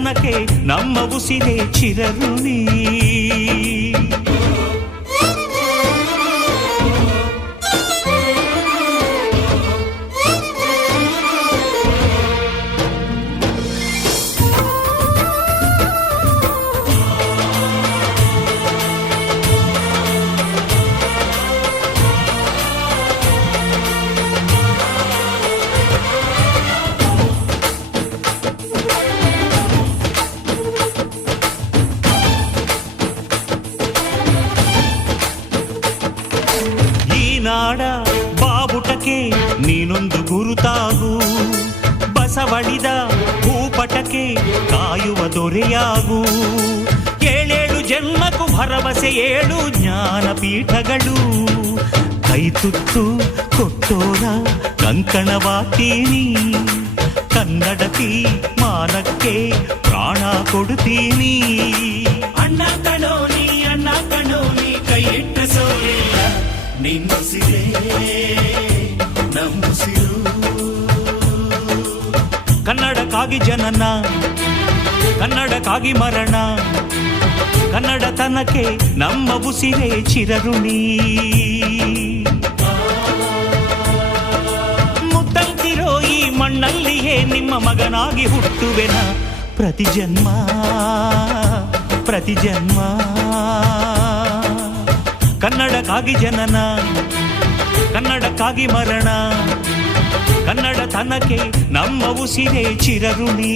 ತನಕೆ ನಮ್ಮ ಉಸಿರೇ ಚಿರಋಣಿ. ನಾಡ ಬಾವುಟಕ್ಕೆ ನೀನೊಂದು ಗುರುತಾಗು, ಬಸವಳಿದ ಭೂಪಟಕ್ಕೆ ಕಾಯುವ ದೊರೆಯಾಗು. ಏಳೇಳು ಜನ್ಮಕ್ಕೂ ಭರವಸೆ ಏಳು ಜ್ಞಾನಪೀಠಗಳು. ಕೈ ತುತ್ತು ಕೊಟ್ಟೋರ ಕಂಕಣವಾಗ್ತೀನಿ, ಕನ್ನಡತಿ ಮಾನಕ್ಕೆ ಪ್ರಾಣ ಕೊಡುತ್ತೀನಿ. ಅಣ್ಣ ಕಣೋ ನೀ, ಅಣ್ಣ ಕಣೋ ನೀ, ಕೈ ಇಟ್ಟ ಸೋಲಿಲ್ಲ ನಿನ್ನುಸಿರೇ ನಮ್ಮುಸಿರು. ಕನ್ನಡಕ್ಕಾಗಿ ಜನನ, ಕನ್ನಡಕ್ಕಾಗಿ ಮರಣ, ಕನ್ನಡ ತನಕೆ ನಮ್ಮ ಉಸಿರೇ ಚಿರಋಣಿ. ಮುತ್ತಂತಿರೋ ಈ ಮಣ್ಣಲ್ಲಿಯೇ ನಿಮ್ಮ ಮಗನಾಗಿ ಹುಟ್ಟುವೆನ ಪ್ರತಿ ಜನ್ಮ ಪ್ರತಿ ಜನ್ಮ. ಕನ್ನಡಕ್ಕಾಗಿ ಜನನ, ಕನ್ನಡಕ್ಕಾಗಿ ಮರಣ, ಕನ್ನಡ ತನಕೆ ನಮ್ಮ ಉಸಿರೇ ಚಿರಋಣಿ.